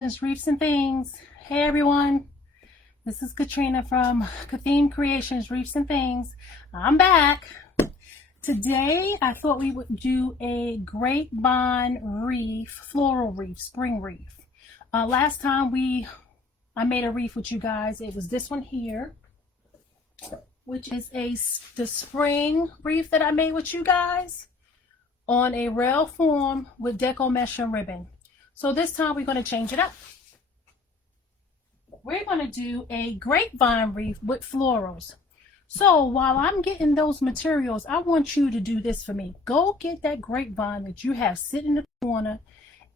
It's Reefs and Things. Hey everyone, this is Katrina from Kathleen Creations, Reefs and Things. I'm back. Today I thought we would do a grapevine reef, floral reef, spring reef. Last time I made a reef with you guys. It was this one here, which is the spring reef that I made with you guys on a rail form with deco mesh and ribbon. So this time we're going to change it up. We're going to do a grapevine reef with florals. So while I'm getting those materials, I want you to do this for me. Go get that grapevine that you have sitting in the corner,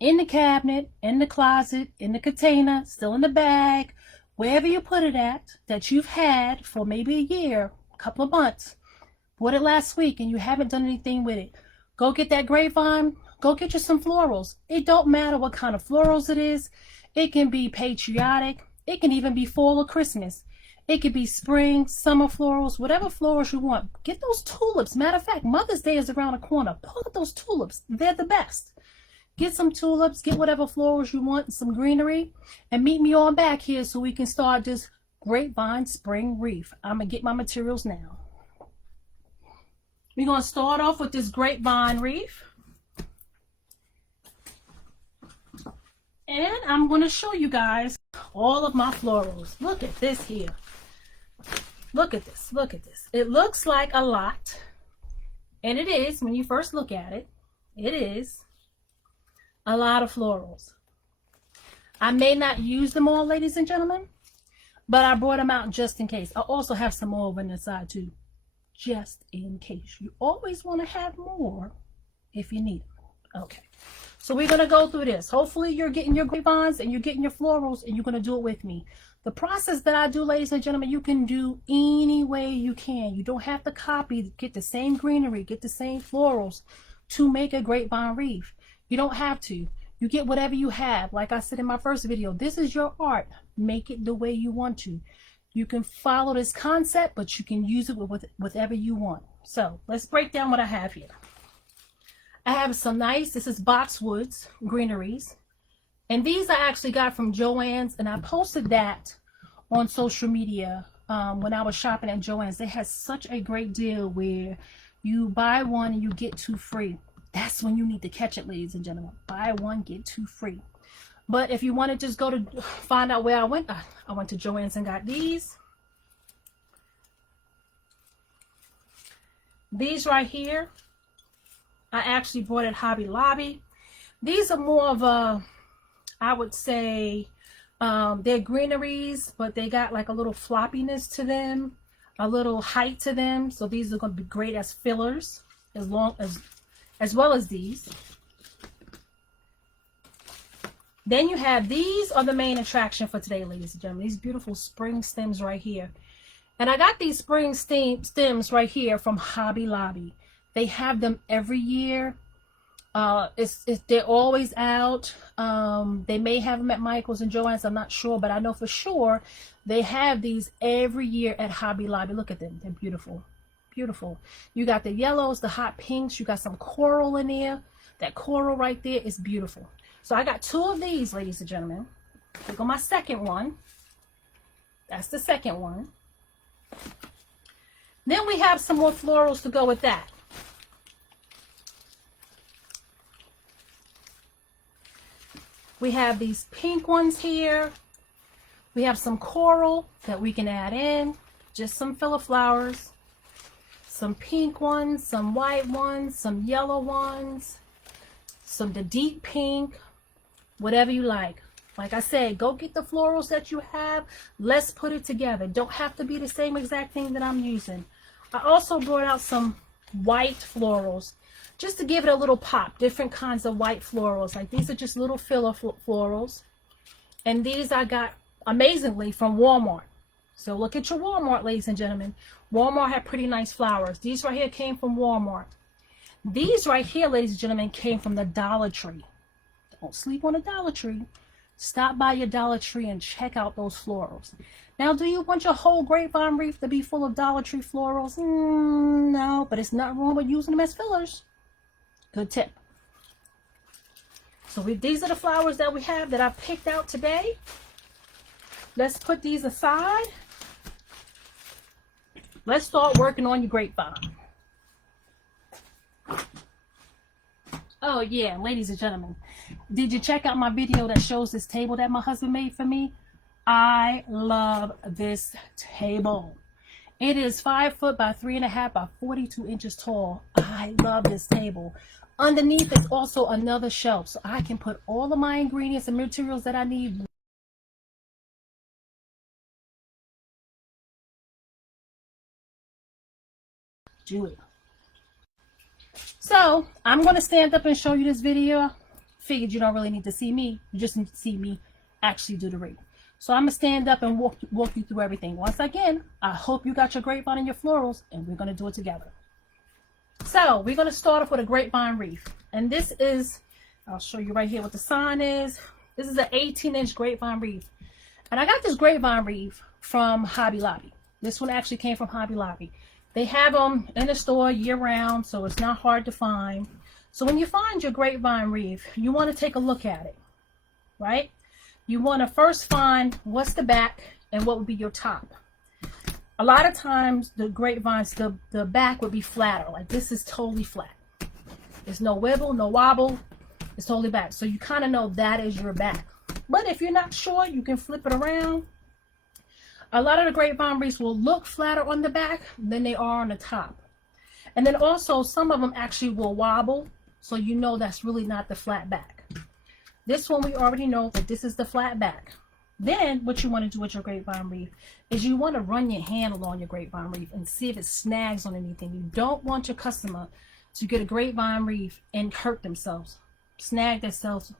in the cabinet, in the closet, in the container, still in the bag, wherever you put it at, that you've had for maybe a year, a couple of months. Bought it last week and you haven't done anything with it. Go get that grapevine. Go get you some florals. It don't matter what kind of florals it is. It can be patriotic. It can even be fall or Christmas. It could be spring, summer florals, whatever florals you want. Get those tulips. Matter of fact, Mother's Day is around the corner. Pull out those tulips. They're the best. Get some tulips. Get whatever florals you want and some greenery. And meet me on back here so we can start this grapevine spring reef. I'm going to get my materials now. We're going to start off with this grapevine reef. And I'm going to show you guys all of my florals. Look at this here. Look at this. Look at this. It looks like a lot. And it is when you first look at it. It is a lot of florals. I may not use them all, ladies and gentlemen, but I brought them out just in case. I also have some more over on the side too, just in case. You always want to have more if you need them. Okay. So we're going to go through this. Hopefully you're getting your grapevines and you're getting your florals and you're going to do it with me. The process that I do, ladies and gentlemen, you can do any way you can. You don't have to copy, get the same greenery, get the same florals to make a grapevine reef. You don't have to. You get whatever you have. Like I said in my first video, this is your art. Make it the way you want to. You can follow this concept, but you can use it with whatever you want. So let's break down what I have here. I have some nice, this is boxwoods, greeneries. And these I actually got from Joann's, and I posted that on social media when I was shopping at Joann's. They had such a great deal where you buy one and you get two free. That's when you need to catch it, ladies and gentlemen. Buy one, get two free. But if you want to just go to find out where I went to Joann's and got these. These right here. I actually bought at Hobby Lobby. These are more of a, I would say, they're greeneries, but they got like a little floppiness to them, a little height to them. So these are going to be great as fillers, as well as these. Then you have, these are the main attraction for today, ladies and gentlemen. These beautiful spring stems right here. And I got these spring stems right here from Hobby Lobby. They have them every year. They're always out. They may have them at Michael's and Joann's. I'm not sure, but I know for sure they have these every year at Hobby Lobby. Look at them. They're beautiful. Beautiful. You got the yellows, the hot pinks. You got some coral in there. That coral right there is beautiful. So I got two of these, ladies and gentlemen. Look on my second one. That's the second one. Then we have some more florals to go with that. We have these pink ones here. We have some coral that we can add in. Just some filler flowers. Some pink ones, some white ones, some yellow ones. Some the deep pink. Whatever you like. Like I said, go get the florals that you have. Let's put it together. Don't have to be the same exact thing that I'm using. I also brought out some white florals, just to give it a little pop. Different kinds of white florals. Like these are just little filler florals. And these I got amazingly from Walmart. So look at your Walmart, ladies and gentlemen. Walmart had pretty nice flowers. These right here came from Walmart. These right here, ladies and gentlemen, came from the Dollar Tree. Don't sleep on the Dollar Tree. Stop by your Dollar Tree and check out those florals. Now, do you want your whole grapevine reef to be full of Dollar Tree florals? No, but it's not wrong with using them as fillers. Good tip. So these are the flowers that we have that I picked out today. Let's put these aside. Let's start working on your grapevine. Oh yeah, ladies and gentlemen, did you check out my video that shows this table that my husband made for me? I love this table. It is 5 foot by 3.5 by 42 inches tall. I love this table. Underneath is also another shelf, so I can put all of my ingredients and materials that I need. Do it. So I'm going to stand up and show you this video. Figured you don't really need to see me. You just need to see me actually do the wreath. So I'm going to stand up and walk you through everything. Once again, I hope you got your grapevine and your florals, and we're going to do it together. So we're going to start off with a grapevine wreath. And this is, I'll show you right here what the sign is. This is an 18-inch grapevine wreath. And I got this grapevine wreath from Hobby Lobby. This one actually came from Hobby Lobby. They have them in the store year-round, so it's not hard to find. So when you find your grapevine wreath, you want to take a look at it, right? You want to first find what's the back and what would be your top. A lot of times the grapevines, the back would be flatter. Like this is totally flat. There's no wibble, no wobble. It's totally back. So you kind of know that is your back. But if you're not sure, you can flip it around. A lot of the grapevine wreaths will look flatter on the back than they are on the top. And then also some of them actually will wobble, so you know that's really not the flat back. This one we already know that this is the flat back. Then what you want to do with your grapevine wreath is you want to run your hand along your grapevine wreath and see if it snags on anything. You don't want your customer to get a grapevine wreath and hurt themselves, snag themselves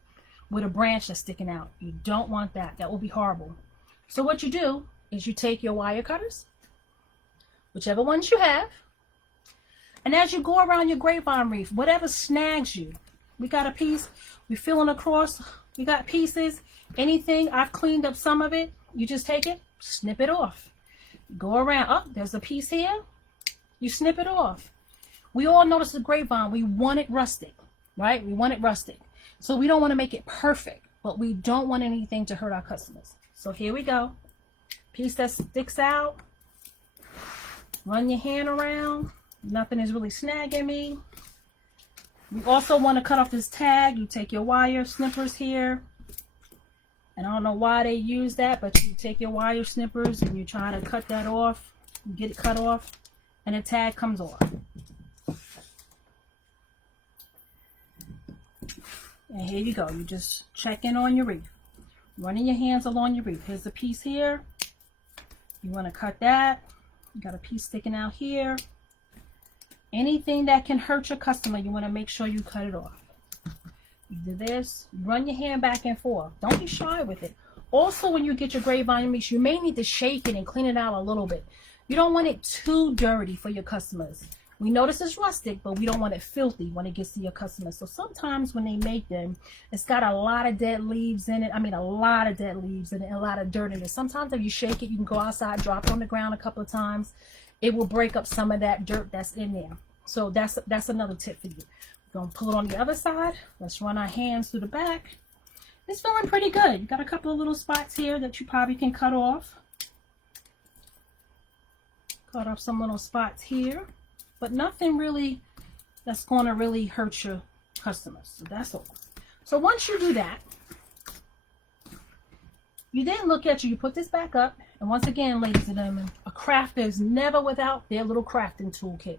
with a branch that's sticking out. You don't want that. That will be horrible. So what you do is you take your wire cutters, whichever ones you have, and as you go around your grapevine wreath, whatever snags you, we got a piece, we feeling across, we got pieces, anything, I've cleaned up some of it, you just take it, snip it off. Go around, oh, there's a piece here, you snip it off. We all notice the grapevine, we want it rustic, right? We want it rustic. So we don't want to make it perfect, but we don't want anything to hurt our customers. So here we go. Piece that sticks out, run your hand around, nothing is really snagging me. You also want to cut off this tag. You take your wire snippers here, and I don't know why they use that, but you take your wire snippers and you try to cut that off, you get it cut off, and the tag comes off. And here you go, you just check in on your wreath, running your hands along your wreath. Here's the piece here. You want to cut that. You got a piece sticking out here. Anything that can hurt your customer, you want to make sure you cut it off. You do this, run your hand back and forth. Don't be shy with it. Also, when you get your grapevine wreath, you may need to shake it and clean it out a little bit. You don't want it too dirty for your customers. We know this is rustic, but we don't want it filthy when it gets to your customers. So sometimes when they make them, it's got a lot of dead leaves in it. I mean, a lot of dead leaves in it and a lot of dirt in it. Sometimes if you shake it, you can go outside, drop it on the ground a couple of times. It will break up some of that dirt that's in there. So that's another tip for you. We're going to pull it on the other side. Let's run our hands through the back. It's feeling pretty good. You got a couple of little spots here that you probably can cut off. Cut off some little spots here. But nothing really that's going to really hurt your customers. So that's all. So once you do that, you then look at you put this back up. And once again, ladies and gentlemen, a crafter is never without their little crafting toolkit.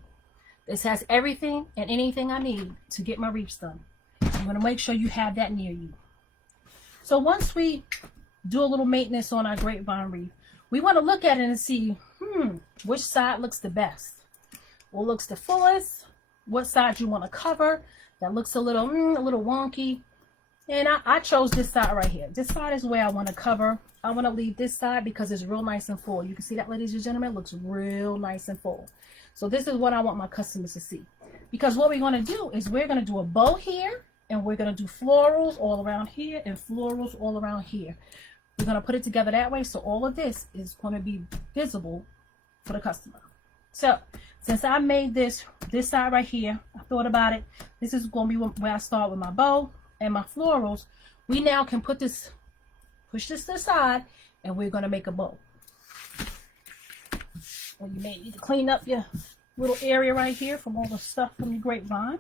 This has everything and anything I need to get my wreaths done. I'm going to make sure you have that near you. So once we do a little maintenance on our grapevine wreath, we want to look at it and see, which side looks the best. What looks the fullest? What side you want to cover? That looks a little wonky. And I chose this side right here. This side is where I want to cover. I want to leave this side because it's real nice and full. You can see that, ladies and gentlemen, it looks real nice and full. So this is what I want my customers to see. Because what we're going to do is we're going to do a bow here, and we're going to do florals all around here and florals all around here. We're going to put it together that way, so all of this is going to be visible for the customer. So since I made this side right here, I thought about it. This is going to be where I start with my bow, and my florals, we now can push this to the side, and we're going to make a bow. Well, you may need to clean up your little area right here from all the stuff from your grapevine.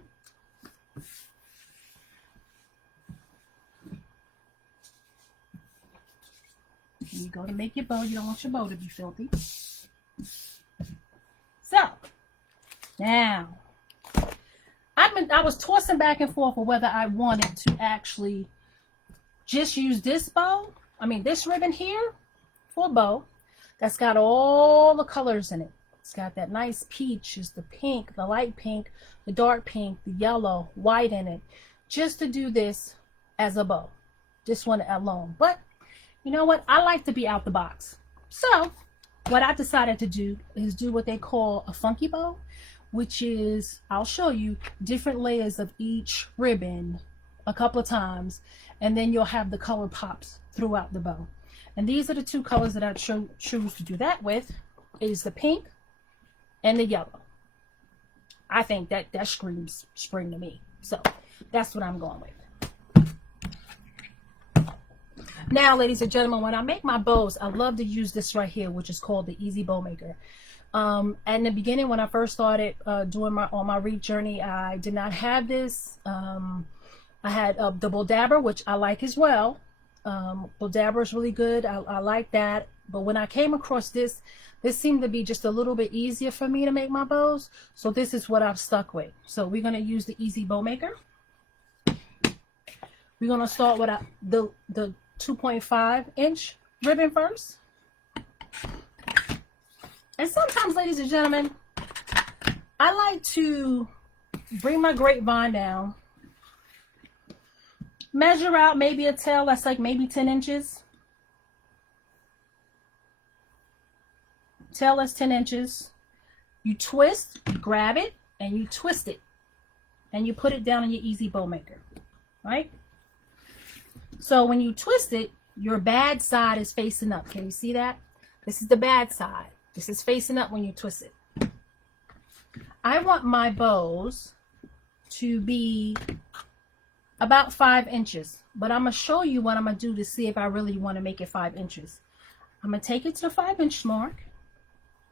When you go to make your bow, you don't want your bow to be filthy. So, now, I was tossing back and forth for whether I wanted to actually just use this bow, this ribbon here for a bow that's got all the colors in it. It's got that nice peach, is the pink, the light pink, the dark pink, the yellow, white in it, just to do this as a bow. Just want it alone. But you know what? I like to be out the box. So what I decided to do is do what they call a funky bow, which is, I'll show you different layers of each ribbon a couple of times, and then you'll have the color pops throughout the bow. And these are the two colors that I choose to do that with, is the pink and the yellow. I think that screams spring to me. So that's what I'm going with. Now, ladies and gentlemen, when I make my bows, I love to use this right here, which is called the Easy Bow Maker. In the beginning, when I first started doing my Wreath journey, I did not have this. I had the Bow Dabber, which I like as well. Bow Dabber is really good. I like that. But when I came across this seemed to be just a little bit easier for me to make my bows. So this is what I've stuck with. So we're going to use the Easy Bow Maker. We're going to start with the 2.5 inch ribbon first. And sometimes, ladies and gentlemen, I like to bring my grapevine down, measure out maybe a tail that's like maybe 10 inches. Tail that's 10 inches. You twist, you grab it, and you twist it. And you put it down in your Easy Bow Maker. Right? So when you twist it, your bad side is facing up. Can you see that? This is the bad side. This is facing up when you twist it. I want my bows to be about 5 inches. But I'm going to show you what I'm going to do to see if I really want to make it 5 inches. I'm going to take it to the 5 inch mark.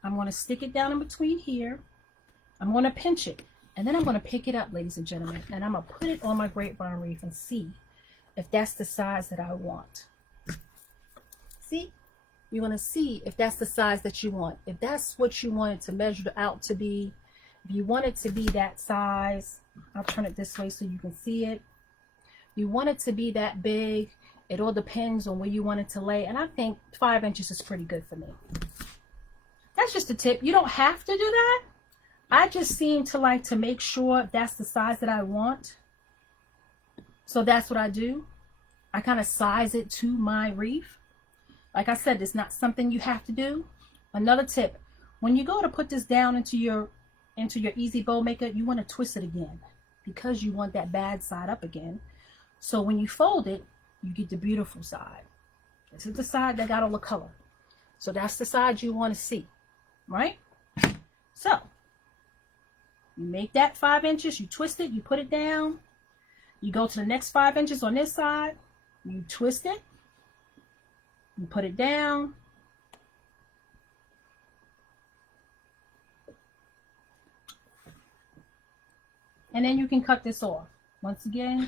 I'm going to stick it down in between here. I'm going to pinch it. And then I'm going to pick it up, ladies and gentlemen. And I'm going to put it on my grapevine wreath and see if that's the size that I want. See? You're going to see if that's the size that you want. If that's what you want it to measure out to be. If you want it to be that size, I'll turn it this way so you can see it. You want it to be that big. It all depends on where you want it to lay. And I think 5 inches is pretty good for me. That's just a tip. You don't have to do that. I just seem to like to make sure that's the size that I want. So that's what I do. I kind of size it to my wreath. Like I said, it's not something you have to do. Another tip, when you go to put this down into your Easy Bow Maker, you want to twist it again because you want that bad side up again. So when you fold it, you get the beautiful side. This is the side that got all the color. So that's the side you want to see, right? So you make that 5 inches, you twist it, you put it down. You go to the next 5 inches on this side, you twist it, you put it down. And then you can cut this off. Once again,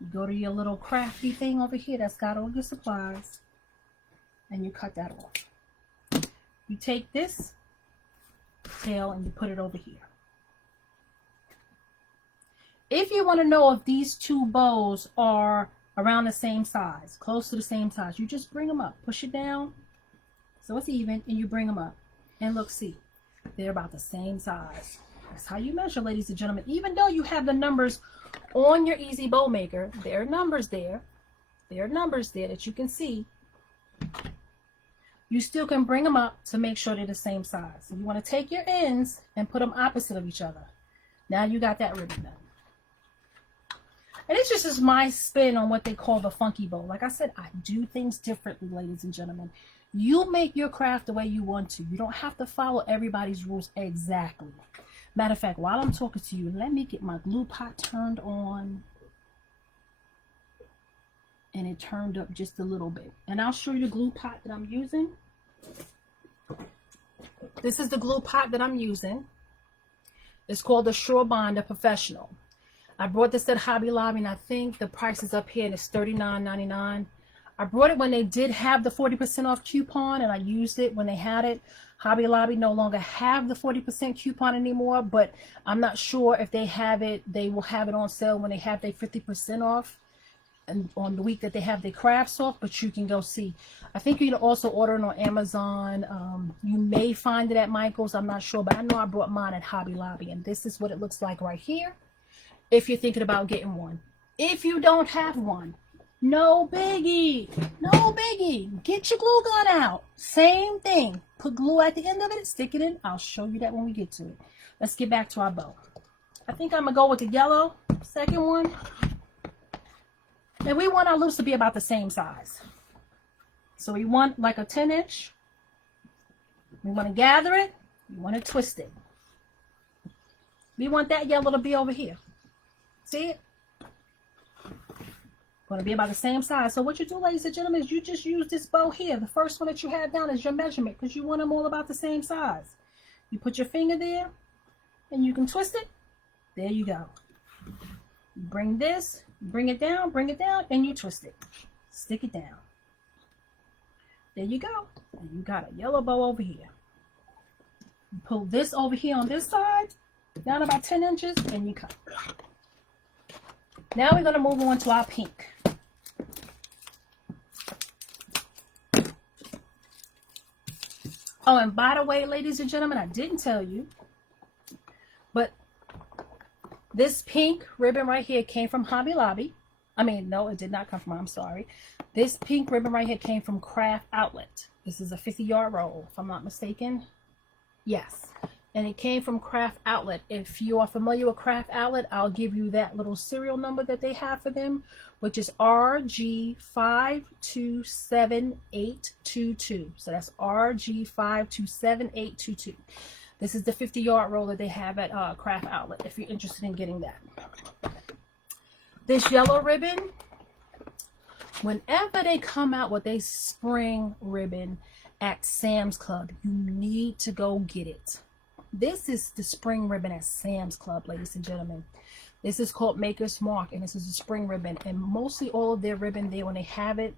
you go to your little crafty thing over here that's got all your supplies, and you cut that off. You take this tail and you put it over here. If you want to know if these two bows are around the same size, close to the same size, you just bring them up, push it down so it's even, and you bring them up. And look, see, they're about the same size. That's how you measure, ladies and gentlemen. Even though you have the numbers on your Easy Bow Maker, there are numbers there. There are numbers there that you can see. You still can bring them up to make sure they're the same size. So you want to take your ends and put them opposite of each other. Now you got that ribbon done. And it's just my spin on what they call the funky bow. Like I said, I do things differently, ladies and gentlemen. You make your craft the way you want to. You don't have to follow everybody's rules exactly. Matter of fact, while I'm talking to you, let me get my glue pot turned on. and it turned up just a little bit. And I'll show you the glue pot that I'm using. This is the glue pot that I'm using. It's called the Sure Bonder Professional. I brought this at Hobby Lobby, and I think the price is up here and it's $39.99. I brought it when they did have the 40% off coupon, and I used it when they had it. Hobby Lobby no longer have the 40% coupon anymore, but I'm not sure if they have it. They will have it on sale when they have their 50% off, and on the week that they have their crafts off, but you can go see. I think you can also order it on Amazon. You may find it at Michael's. I'm not sure, but I know I brought mine at Hobby Lobby, and this is what it looks like right here if you're thinking about getting one. If you don't have one, no biggie. No biggie. Get your glue gun out. Same thing. Put glue at the end of it, stick it in. I'll show you that when we get to it. Let's get back to our bow. I think I'm going to go with the yellow second one. And we want our loops to be about the same size. So we want like a 10-inch. We want to gather it. We want to twist it. We want that yellow to be over here. See it? Going to be about the same size. So what you do, ladies and gentlemen, is you just use this bow here. The first one that you have down is your measurement, because you want them all about the same size. You put your finger there and you can twist it. There you go. You bring this, bring it down, and you twist it. Stick it down. There you go. And you got a yellow bow over here. You pull this over here on this side, down about 10 inches, and you cut. Now we're going to move on to our pink. Oh, and by the way, ladies and gentlemen, I didn't tell you, but this pink ribbon right here came from Hobby Lobby. I mean, no, it did not come from, I'm sorry. This pink ribbon right here came from Craft Outlet. This is a 50-yard roll, if I'm not mistaken. Yes. And it came from Craft Outlet. If you are familiar with Craft Outlet, I'll give you that little serial number that they have for them, which is RG527822. So that's RG527822. This is the 50-yard roll that they have at Craft Outlet, if you're interested in getting that. This yellow ribbon, whenever they come out with a spring ribbon at Sam's Club, you need to go get it. This is the spring ribbon at Sam's Club, ladies and gentlemen. This is called Maker's Mark, and this is a spring ribbon. And mostly all of their ribbon there, when they have it,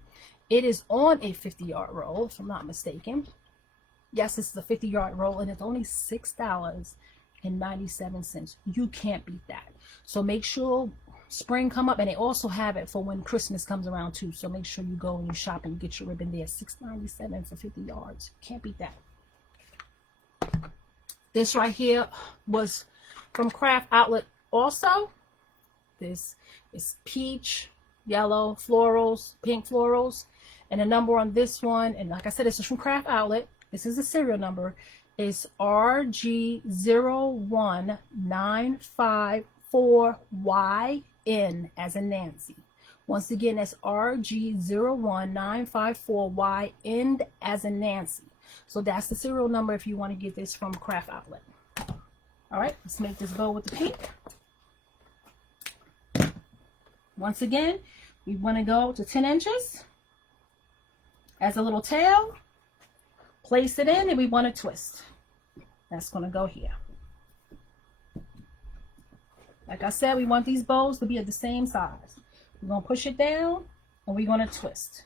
it is on a 50-yard roll, if I'm not mistaken. Yes, this is a 50-yard roll, and it's only $6.97. You can't beat that. So make sure spring come up, and they also have it for when Christmas comes around too. So make sure you go and you shop and you get your ribbon there. $6.97 for 50 yards. Can't beat that. This right here was from Craft Outlet also. This is peach, yellow florals, pink florals. And the number on this one, and like I said, this is from Craft Outlet. This is the serial number. Is RG01954YN as in Nancy. Once again, that's RG01954YN as in Nancy. So that's the serial number if you want to get this from Craft Outlet. All right, let's make this bow with the pink. Once again, we want to go to 10 inches as a little tail. Place it in, and we want to twist. That's going to go here. Like I said, we want these bows to be at the same size. We're going to push it down, and we're going to twist.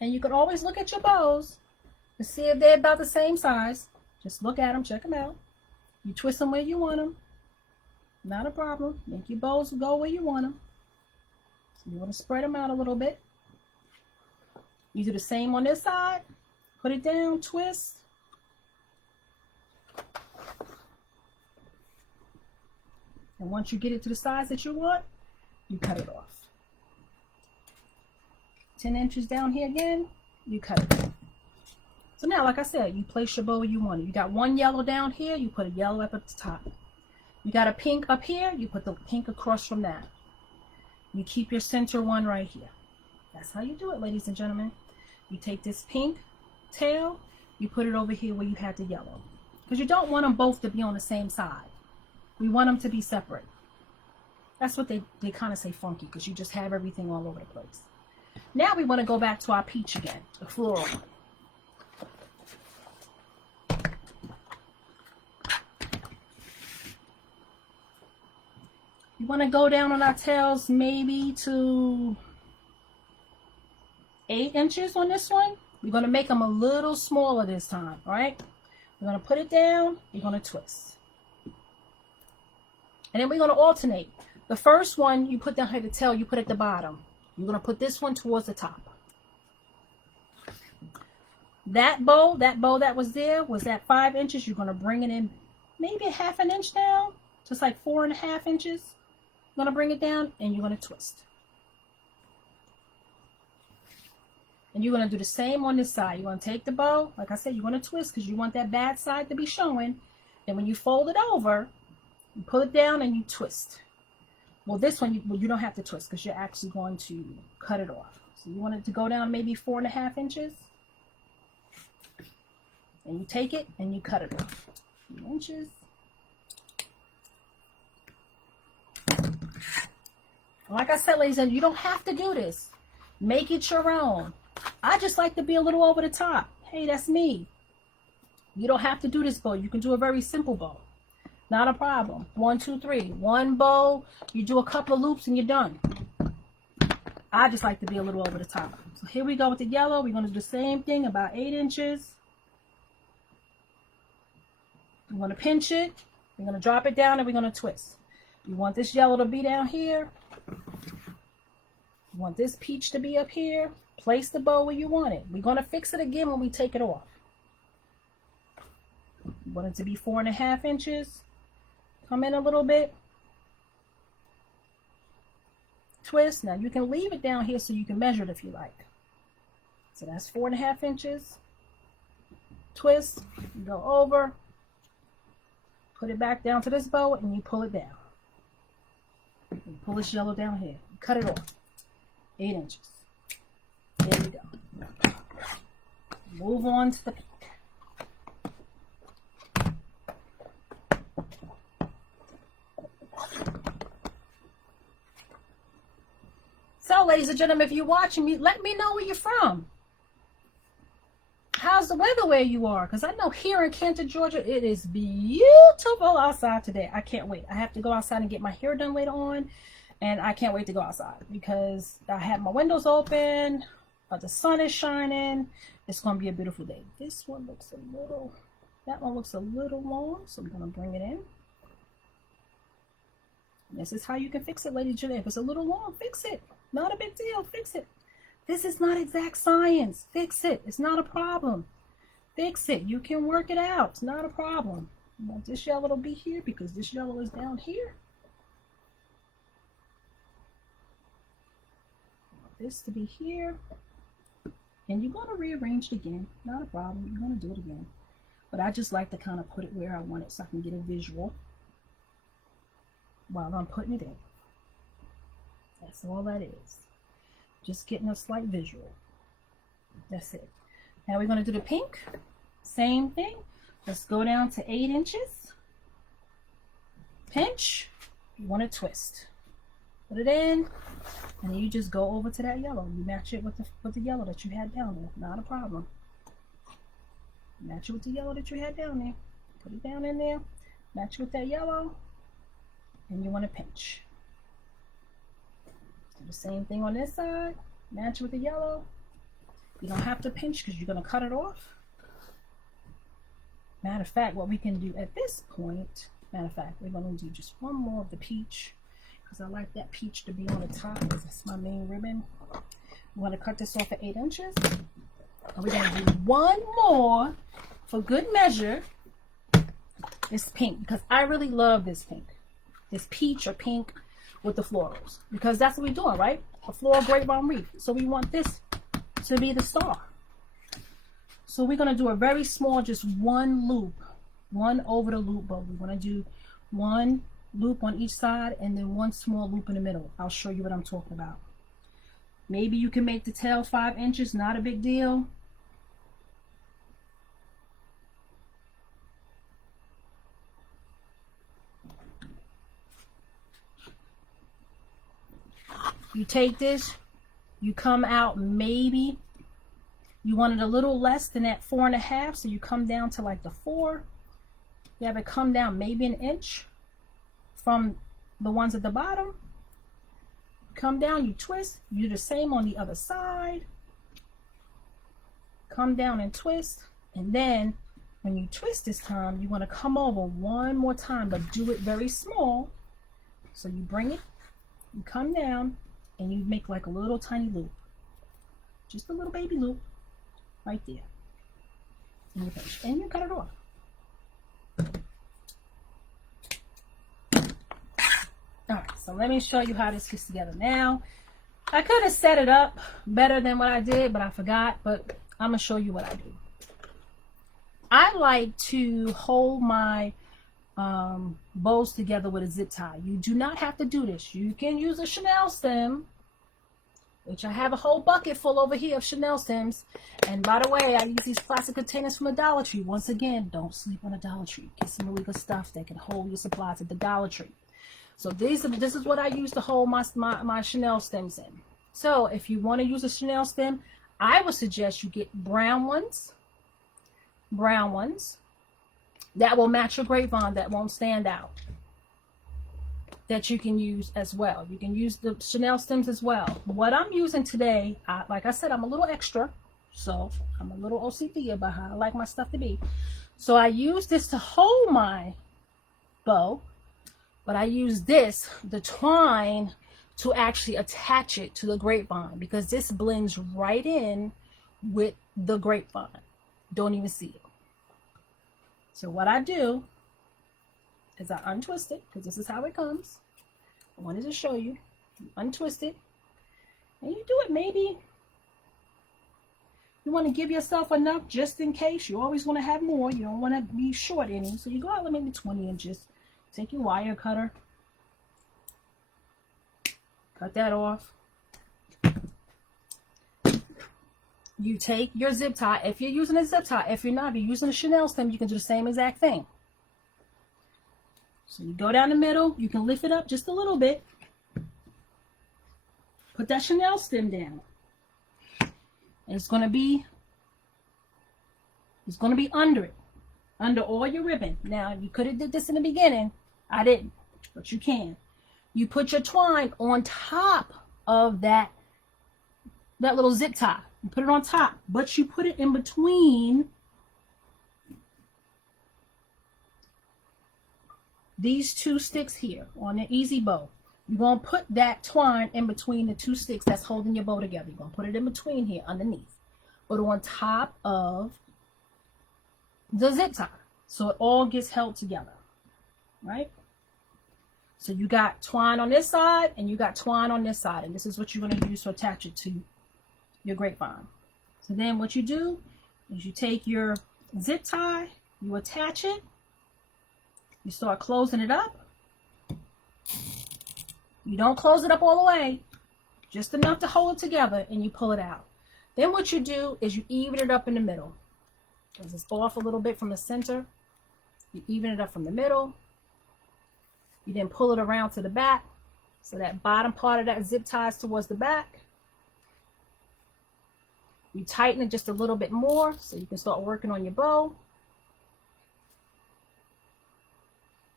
And you can always look at your bows to see if they're about the same size. Just look at them, check them out. You twist them where you want them. Not a problem. Make your bows go where you want them. So you want to spread them out a little bit. You do the same on this side. Put it down, twist. And once you get it to the size that you want, you cut it off. 10 inches down here again, you cut it off. So now, like I said, you place your bow where you want it. You got one yellow down here, you put a yellow up at the top. You got a pink up here, you put the pink across from that. You keep your center one right here. That's how you do it, ladies and gentlemen. You take this pink tail, you put it over here where you had the yellow. Because you don't want them both to be on the same side. We want them to be separate. That's what they kind of say funky, because you just have everything all over the place. Now we want to go back to our peach again, the floral. You want to go down on our tails maybe to 8 inches on this one. We're going to make them a little smaller this time, all right? We're going to put it down, we're going to twist. And then we're going to alternate. The first one you put down here, the tail, you put at the bottom. You're going to put this one towards the top. That bow that was there was at 5 inches. You're going to bring it in maybe a ½ an inch down, just like 4.5 inches. You're going to bring it down and you're going to twist. And you're going to do the same on this side. You're going to take the bow, like I said, you're going to twist because you want that bad side to be showing. And when you fold it over, you pull it down and you twist. Well, this one, you don't have to twist because you're actually going to cut it off. So you want it to go down maybe 4.5 inches. And you take it and you cut it off. 3 inches. Like I said, ladies and gentlemen, you don't have to do this. Make it your own. I just like to be a little over the top. Hey, that's me. You don't have to do this bow. You can do a very simple bow. Not a problem. 1, 2, 3. One bow. You do a couple of loops and you're done. I just like to be a little over the top. So here we go with the yellow. We're going to do the same thing, about 8 inches. We're going to pinch it. We're going to drop it down and we're going to twist. You want this yellow to be down here. You want this peach to be up here. Place the bow where you want it. We're going to fix it again when we take it off. You want it to be 4.5 inches. Come in a little bit. Twist. Now you can leave it down here so you can measure it if you like. So that's 4.5 inches. Twist. You go over. Put it back down to this bow and you pull it down. You pull this yellow down here. Cut it off. 8 inches. There we go. Move on to the pink. So, ladies and gentlemen, if you're watching me, let me know where you're from. How's the weather where you are? Because I know here in Canton, Georgia, it is beautiful outside today. I can't wait. I have to go outside and get my hair done later on. And I can't wait to go outside because I have my windows open. The sun is shining. It's going to be a beautiful day. This one looks a little, that one looks a little long. So I'm going to bring it in. This is how you can fix it, ladies and gentlemen. If it's a little long, fix it. Not a big deal. Fix it. This is not exact science. Fix it. It's not a problem. Fix it. You can work it out. It's not a problem. You want this yellow to be here because this yellow is down here. You want this to be here. And you're going to rearrange it again. Not a problem. You're going to do it again. But I just like to kind of put it where I want it so I can get a visual while I'm putting it in. That's all that is. Just getting a slight visual. That's it. Now we're going to do the pink. Same thing. Let's go down to 8 inches. Pinch. You want to twist. Put it in. And you just go over to that yellow. You match it with the yellow that you had down there. Not a problem. Match it with the yellow that you had down there. Put it down in there. Match it with that yellow. And you want to pinch. Do the same thing on this side. Match it with the yellow. You don't have to pinch because you're going to cut it off. Matter of fact, what we can do at this point, matter of fact, we're going to do just one more of the peach because I like that peach to be on the top because that's my main ribbon. I'm going to cut this off at 8 inches. And we're going to do one more for good measure. It's pink because I really love this pink. This peach or pink with the florals because that's what we're doing, right? A floral grapevine wreath. So we want this to be the star. So we're going to do a very small, just one loop, one over the loop bow. We're going to do one loop on each side and then one small loop in the middle. I'll show you what I'm talking about. Maybe you can make the tail 5 inches, not a big deal. You take this, you come out, maybe you want it a little less than that 4.5, so you come down to like the 4. You have it come down maybe an inch from the ones at the bottom. Come down, you twist, you do the same on the other side. Come down and twist, and then when you twist this time, you want to come over one more time, but do it very small. So you bring it, you come down, and you make like a little tiny loop. Just a little baby loop right there. And you finish, and you cut it off. Alright, so let me show you how this gets together now. I could have set it up better than what I did, but I forgot. But I'm going to show you what I do. I like to hold my bows together with a zip tie. You do not have to do this. You can use a Chanel stem, which I have a whole bucket full over here of Chanel stems. And by the way, I use these plastic containers from the Dollar Tree. Once again, don't sleep on the Dollar Tree. Get some really good stuff that can hold your supplies at the Dollar Tree. So this is what I use to hold my Chanel stems in. So if you want to use a Chanel stem, I would suggest you get brown ones that will match your grapevine, that won't stand out, that you can use as well. You can use the Chanel stems as well. What I'm using today, like I said, I'm a little extra, so I'm a little OCD about how I like my stuff to be. So I use this to hold my bow, but I use this, the twine, to actually attach it to the grapevine, because this blends right in with the grapevine. Don't even see it. So what I do is I untwist it, because this is how it comes. I wanted to show you. You untwist it, and you do it maybe. You want to give yourself enough just in case. You always want to have more. You don't want to be short any. So you go out maybe 20 inches. Take your wire cutter. Cut that off. You take your zip tie. If you're using a zip tie, if you're not, if you're using a Chanel stem, you can do the same exact thing. So you go down the middle. You can lift it up just a little bit. Put that Chanel stem down. And it's going to be under it. Under all your ribbon. Now, you could have did this in the beginning. I didn't. But you can. You put your twine on top of that little zip tie. You put it on top, but you put it in between these two sticks here on the easy bow. You're going to put that twine in between the two sticks that's holding your bow together. You're going to put it in between here underneath, but on top of the zip tie, so it all gets held together, right? So you got twine on this side and you got twine on this side, and this is what you're going to use to attach it to your grapevine. So then what you do is you take your zip tie, you attach it, you start closing it up. You don't close it up all the way, just enough to hold it together, and you pull it out. Then what you do is you even it up in the middle. Because it's off a little bit from the center. You even it up from the middle. You then pull it around to the back, so that bottom part of that zip ties towards the back. You tighten it just a little bit more so you can start working on your bow.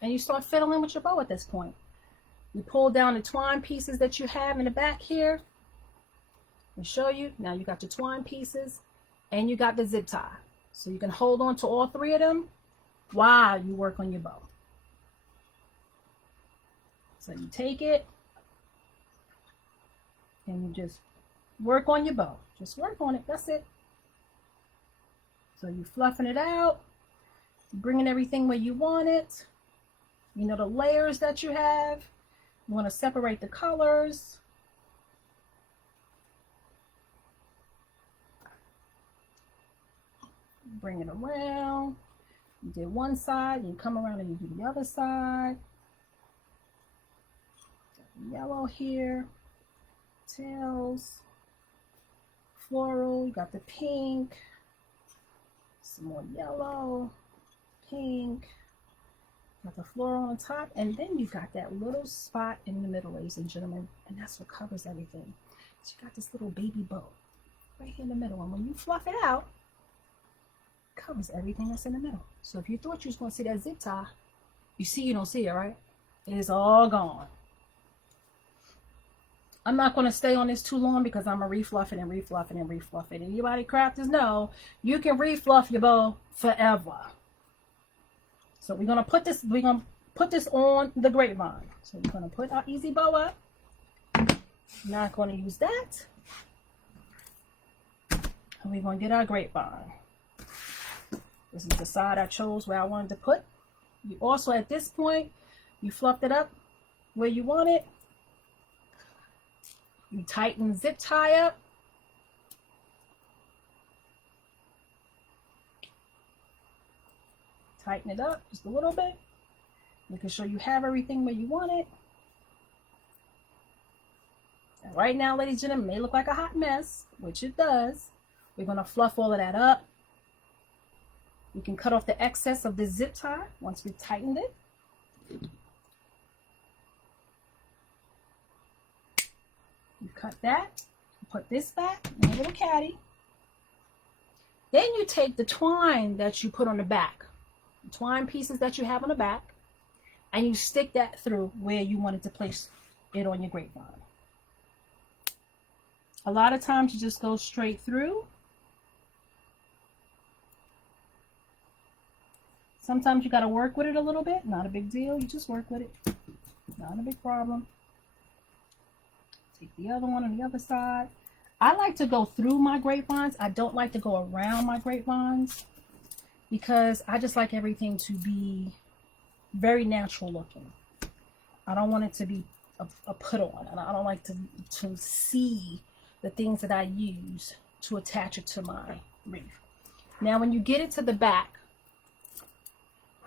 And you start fiddling with your bow at this point. You pull down the twine pieces that you have in the back here. I'll show you. Now you got your twine pieces and you got the zip tie. So you can hold on to all three of them while you work on your bow. So you take it and you just work on your bow. Just work on it. That's it. So you're fluffing it out, bringing everything where you want it. You know the layers that you have. You want to separate the colors. Bring it around. You did one side, you come around and you do the other side. Yellow here, tails, floral, you got the pink, some more yellow, pink, Got the floral on the top, and then you got that little spot in the middle, ladies and gentlemen, and that's what covers everything. So you got this little baby bow right here in the middle, and when you fluff it out, it covers everything that's in the middle. So if you thought you was going to see that zip tie, you don't see it, right? It is all gone. I'm not going to stay on this too long because I'm going to refluff it and refluff it and refluff it. And anybody crafters know you can refluff your bow forever. So we're going to put this on the grapevine. So we're going to put our easy bow up. Not going to use that. And we're going to get our grapevine. This is the side I chose where I wanted to put. You also, at this point, you fluffed it up where you want it. You tighten the zip tie up. Tighten it up just a little bit. Making sure you have everything where you want it. And right now, ladies and gentlemen, it may look like a hot mess, which it does. We're going to fluff all of that up. We can cut off the excess of the zip tie once we've tightened it. You cut that, put this back in a little caddy. Then you take the twine that you put on the back, the twine pieces that you have on the back, and you stick that through where you wanted to place it on your grapevine. A lot of times you just go straight through. Sometimes you got to work with it a little bit. Not a big deal. You just work with it. Not a big problem. Take the other one on the other side. I like to go through my grapevines. I don't like to go around my grapevines because I just like everything to be very natural looking. I don't want it to be a put on, and I don't like to see the things that I use to attach it to my wreath. Now when you get it to the back,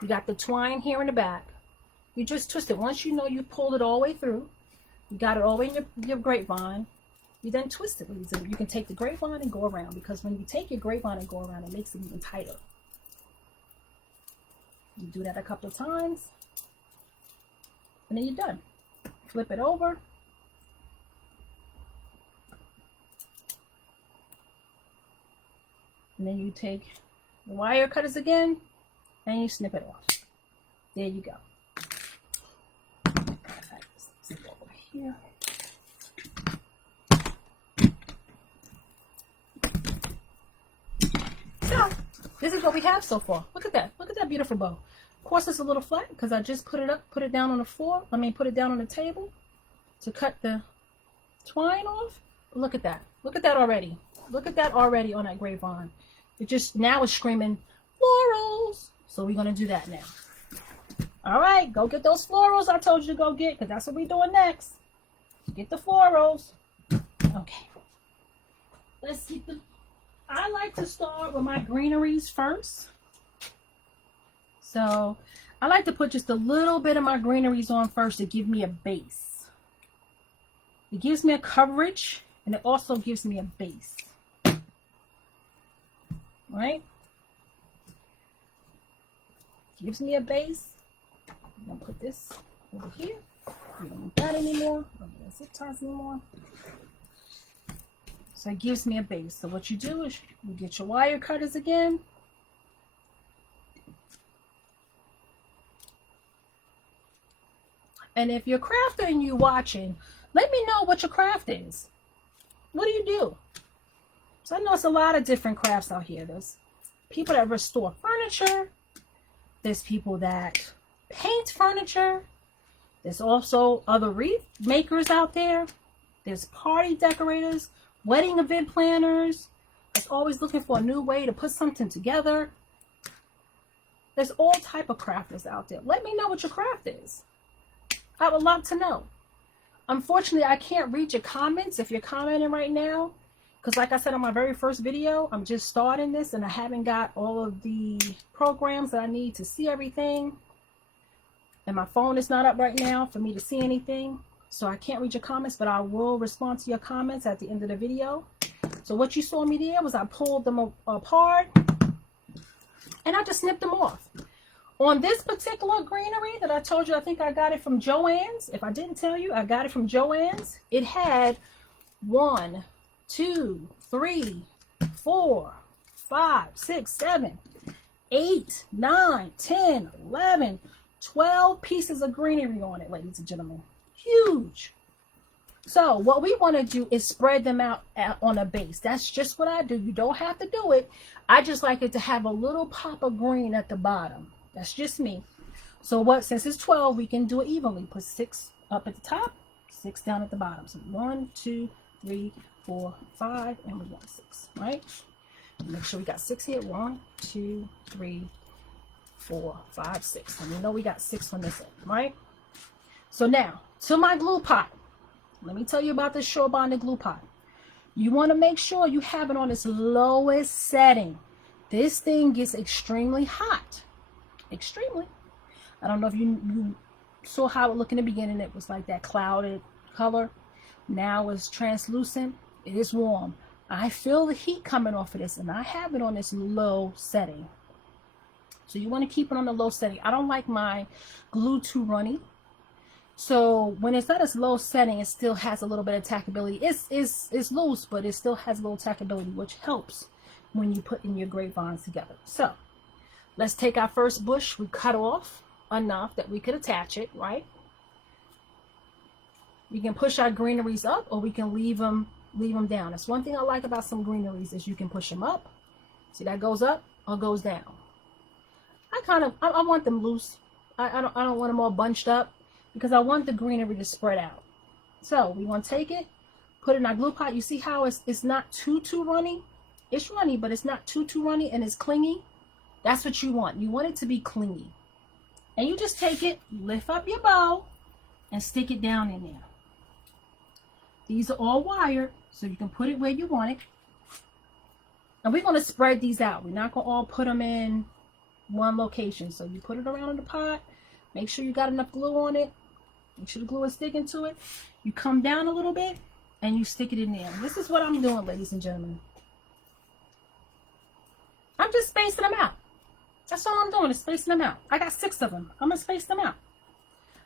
you got the twine here in the back. You just twist it. Once you know you pulled it all the way through, you got it all the way in your grapevine, you then twist it. You can take the grapevine and go around, because when you take your grapevine and go around, it makes it even tighter. You do that a couple of times, and then you're done. Flip it over. And then you take the wire cutters again, and you snip it off. There you go. Over here. So this is what we have so far. Look at that. Look at that beautiful bow. Of course, it's a little flat because I just put it down on the floor. Put it down on the table to cut the twine off. But look at that. Look at that already. Look at that already on that grapevine. It just now is screaming florals. So we're gonna do that now. All right, go get those florals I told you to go get, because that's what we're doing next. Get the florals. Okay. Let's get them. I like to start with my greeneries first. So I like to put just a little bit of my greeneries on first to give me a base. It gives me a coverage, and it also gives me a base. Right? Gives me a base. I'm going to put this over here. We don't need that anymore. Don't need zip ties anymore. So it gives me a base. So what you do is you get your wire cutters again. And if you're a crafter and you're watching, let me know what your craft is. What do you do? So I know it's a lot of different crafts out here. There's people that restore furniture. There's people that paint furniture. There's also other wreath makers out there. There's party decorators, wedding event planners. That's always looking for a new way to put something together. There's all type of crafters out there. Let me know what your craft is. I would love to know. Unfortunately, I can't read your comments if you're commenting right now, because like I said on my very first video, I'm just starting this and I haven't got all of the programs that I need to see everything. And my phone is not up right now for me to see anything. So I can't read your comments, but I will respond to your comments at the end of the video. So what you saw me there was I pulled them apart and I just snipped them off. On this particular greenery that I told you, I think I got it from Joann's. If I didn't tell you, I got it from Joann's. It had 1, 2, 3, 4, 5, 6, 7, 8, 9, 10, 11, 12 pieces of greenery on it, ladies and gentlemen. Huge. So what we want to do is spread them out on a base. That's just what I do. You don't have to do it. I just like it to have a little pop of green at the bottom. That's just me. So what, since it's 12, we can do it evenly. Put 6 up at the top, 6 down at the bottom. So 1, 2, 3, 4, 5, and we got 6, right? Make sure we got 6 here. 1, 2, 3, 4, 5, 6. And we know we got 6 on this end, right? So now, to my glue pot. Let me tell you about this Shore Bonded glue pot. You want to make sure you have it on its lowest setting. This thing gets extremely hot. Extremely. I don't know if you saw how it looked in the beginning. It was like that clouded color. Now it's translucent. It is warm. I feel the heat coming off of this, and I have it on this low setting. So you want to keep it on the low setting. I don't like my glue too runny. So when it's at its low setting, it still has a little bit of tackability. It's loose, but it still has a little tackability, which helps when you put in your grapevines together. So let's take our first bush. We cut off enough that we could attach it, right? We can push our greeneries up, or we can leave them down. That's one thing I like about some greeneries is you can push them up. See, that goes up or goes down. I want them loose. I don't want them all bunched up, because I want the greenery to spread out. So we want to take it, put it in our glue pot. You see how it's not too runny? It's runny, but it's not too runny, and it's clingy. That's what you want. You want it to be clingy. And you just take it, lift up your bow, and stick it down in there. These are all wired, so you can put it where you want it. And we're going to spread these out. We're not going to all put them in one location. So you put it around in the pot. Make sure you got enough glue on it. Make sure the glue is sticking to it. You come down a little bit and you stick it in there. This is what I'm doing, ladies and gentlemen. I'm just spacing them out. That's all I'm doing, is spacing them out. I got 6 of them. I'm going to space them out.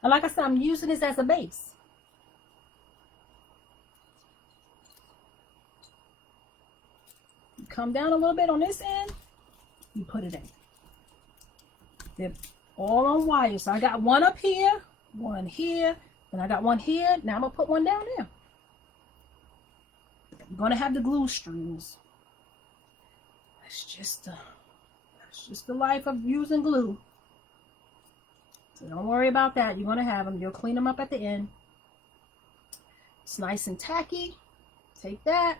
And like I said, I'm using this as a base. You come down a little bit on this end. You put it in. They're all on wire. So I got one up here. One here, and I got one here. Now I'm gonna put one down there. I'm gonna have the glue strings. That's just the life of using glue. So don't worry about that. You're gonna have them. You'll clean them up at the end. It's nice and tacky. Take that,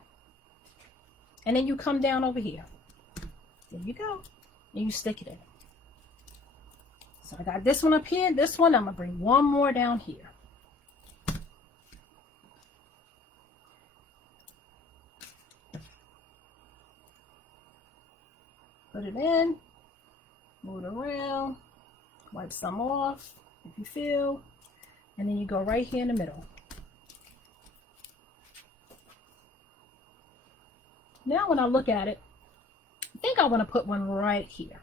and then you come down over here. There you go, and you stick it in. So I got this one up here, this one. I'm going to bring one more down here. Put it in, move it around, wipe some off if you feel, and then you go right here in the middle. Now when I look at it, I think I want to put one right here.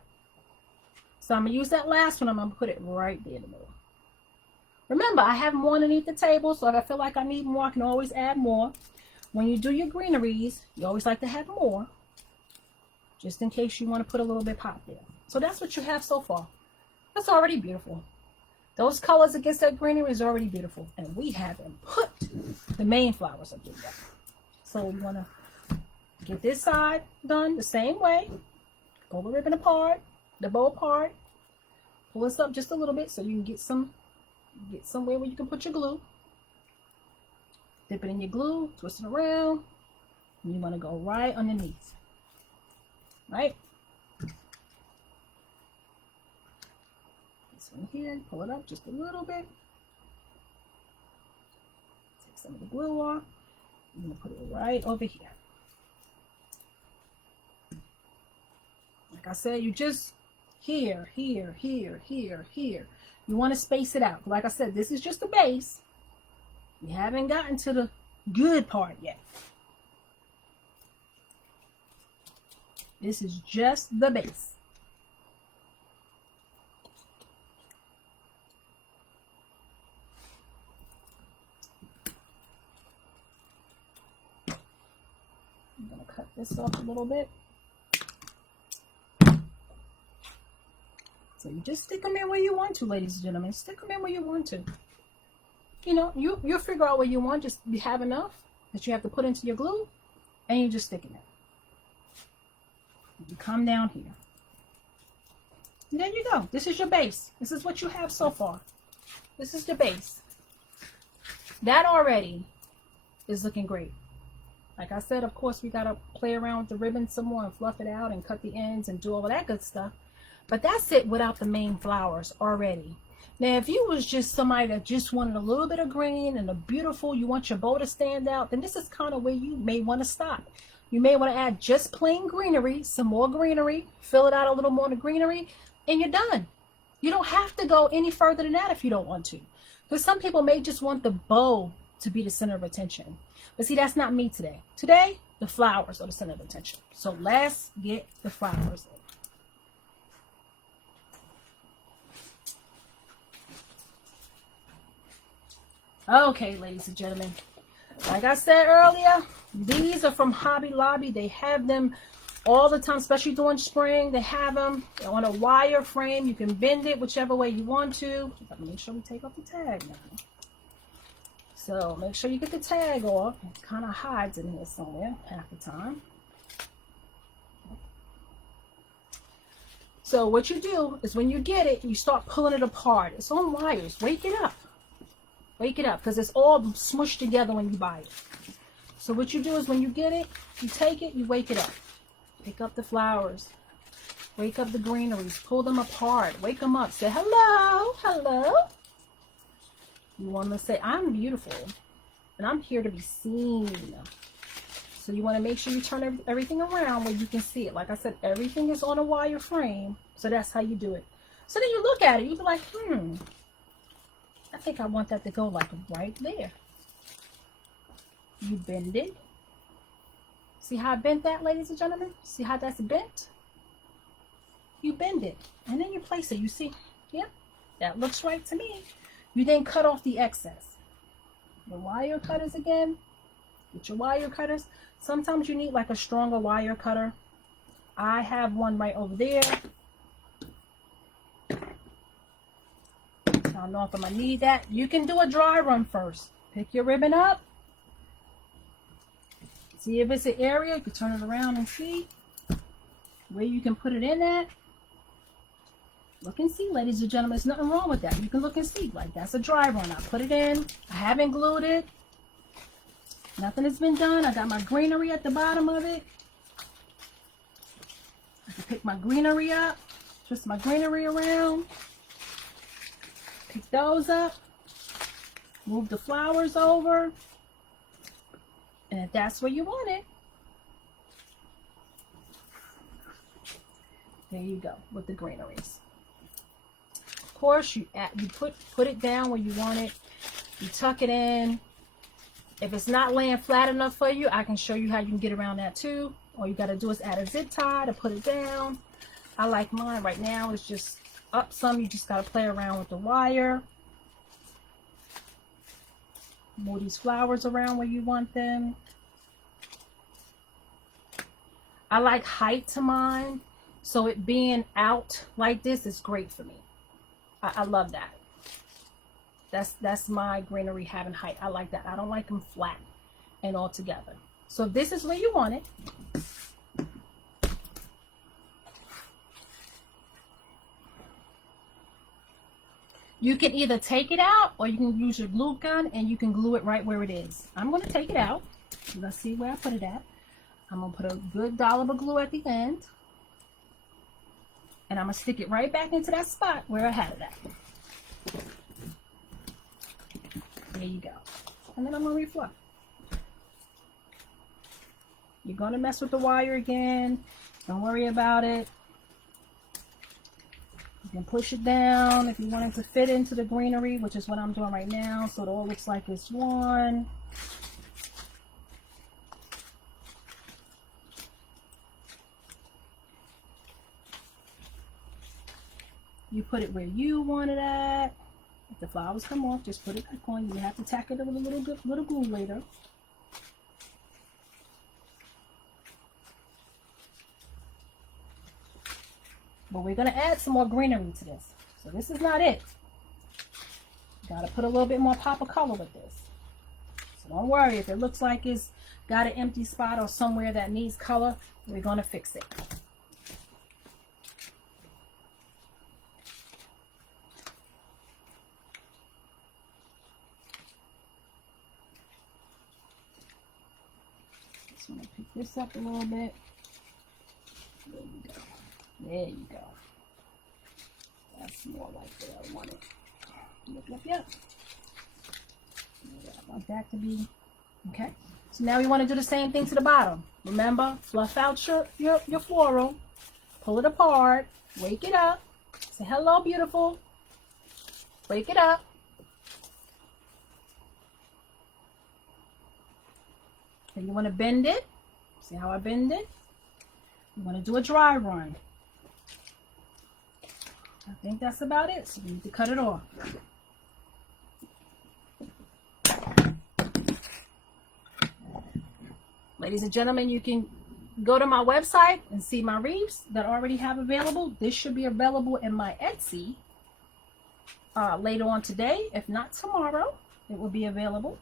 So I'm going to use that last one. I'm going to put it right there in the middle. Remember, I have more underneath the table, so if I feel like I need more, I can always add more. When you do your greeneries, you always like to have more, just in case you want to put a little bit pop there. So that's what you have so far. That's already beautiful. Those colors against that greenery is already beautiful. And we haven't put the main flowers up there yet. So you want to get this side done the same way. Pull the ribbon apart. The bow apart, pull this up just a little bit so you can get somewhere where you can put your glue. Dip it in your glue, twist it around, and you want to go right underneath. Right? This one here, pull it up just a little bit. Take some of the glue off. I'm going to put it right over here. Like I said, you just here. You want to space it out. Like I said, this is just the base. We haven't gotten to the good part yet. This is just the base. this off a little bit. So you just stick them in where you want to, ladies and gentlemen. Stick them in where you want to. You know, you'll figure out what you want. Just you have enough that you have to put into your glue, and you just stick it in. You come down here. And there you go. This is your base. This is what you have so far. This is the base. That already is looking great. Like I said, of course, we got to play around with the ribbon some more and fluff it out and cut the ends and do all of that good stuff. But that's it without the main flowers already. Now, if you was just somebody that just wanted a little bit of green and a beautiful, you want your bow to stand out, then this is kind of where you may want to stop. You may want to add just plain greenery, some more greenery, fill it out a little more in the greenery, and you're done. You don't have to go any further than that if you don't want to. Because some people may just want the bow to be the center of attention. But see, that's not me today. Today, the flowers are the center of attention. So let's get the flowers in. Okay, ladies and gentlemen, like I said earlier, these are from Hobby Lobby. They have them all the time, especially during spring. They have them on a wire frame. You can bend it whichever way you want to. Make sure we take off the tag now. So make sure you get the tag off. It kind of hides in here somewhere half the time. So what you do is when you get it, you start pulling it apart. It's on wires. Wake it up. Wake it up, because it's all smushed together when you buy it. So what you do is when you get it, you take it, you wake it up. Pick up the flowers. Wake up the greeneries. Pull them apart. Wake them up. Say, hello, hello. You want to say, I'm beautiful, and I'm here to be seen. So you want to make sure you turn everything around where you can see it. Like I said, everything is on a wire frame, so that's how you do it. So then you look at it, you be like, I think I want that to go like right there. You bend it. See how I bent that, ladies and gentlemen? See how that's bent? You bend it, and then you place it. You see? Yep, that looks right to me. You then cut off the excess. The wire cutters again. Get your wire cutters. Sometimes you need like a stronger wire cutter. I have one right over there. I don't know if I'm going to need that. You can do a dry run first. Pick your ribbon up. See if it's an area. You can turn it around and see where you can put it in at. Look and see, ladies and gentlemen. There's nothing wrong with that. You can look and see. Like, that's a dry run. I put it in. I haven't glued it. Nothing has been done. I got my greenery at the bottom of it. I can pick my greenery up. Twist my greenery around. Pick those up. Move the flowers over. And if that's where you want it, there you go with the greeneries. Of course, you put it down where you want it. You tuck it in. If it's not laying flat enough for you, I can show you how you can get around that too. All you got to do is add a zip tie to put it down. I like mine right now. It's just up some. You just got to play around with the wire. Move these flowers around where you want them. I like height to mine, so it being out like this is great for me. I love that. That's my greenery having height. I like that. I don't like them flat and all together. So this is where you want it. You can either take it out or you can use your glue gun and you can glue it right where it is. I'm going to take it out. Let's see where I put it at. I'm going to put a good dollop of glue at the end. And I'm going to stick it right back into that spot where I had it at. There you go. And then I'm going to refluff. You're going to mess with the wire again. Don't worry about it. You can push it down if you want it to fit into the greenery, which is what I'm doing right now. So it all looks like it's one. You put it where you want it at. If the flowers come off, just put it back on. You have to tack it with a little glue later. but we're going to add some more greenery to this. So this is not it. Got to put a little bit more pop of color with this. So don't worry if it looks like it's got an empty spot or somewhere that needs color, we're going to fix it. Just want to pick this up a little bit. There you go. There you go. That's more like where I want it. Yep. Yeah, I want that to be okay. So now we want to do the same thing to the bottom. Remember, fluff out your floral, pull it apart, wake it up, say hello beautiful, wake it up. And you want to bend it. See how I bend it? You want to do a dry run. I think that's about it, so we need to cut it off. Ladies and gentlemen, you can go to my website and see my wreaths that I already have available. This should be available in my Etsy later on today. If not tomorrow, it will be available.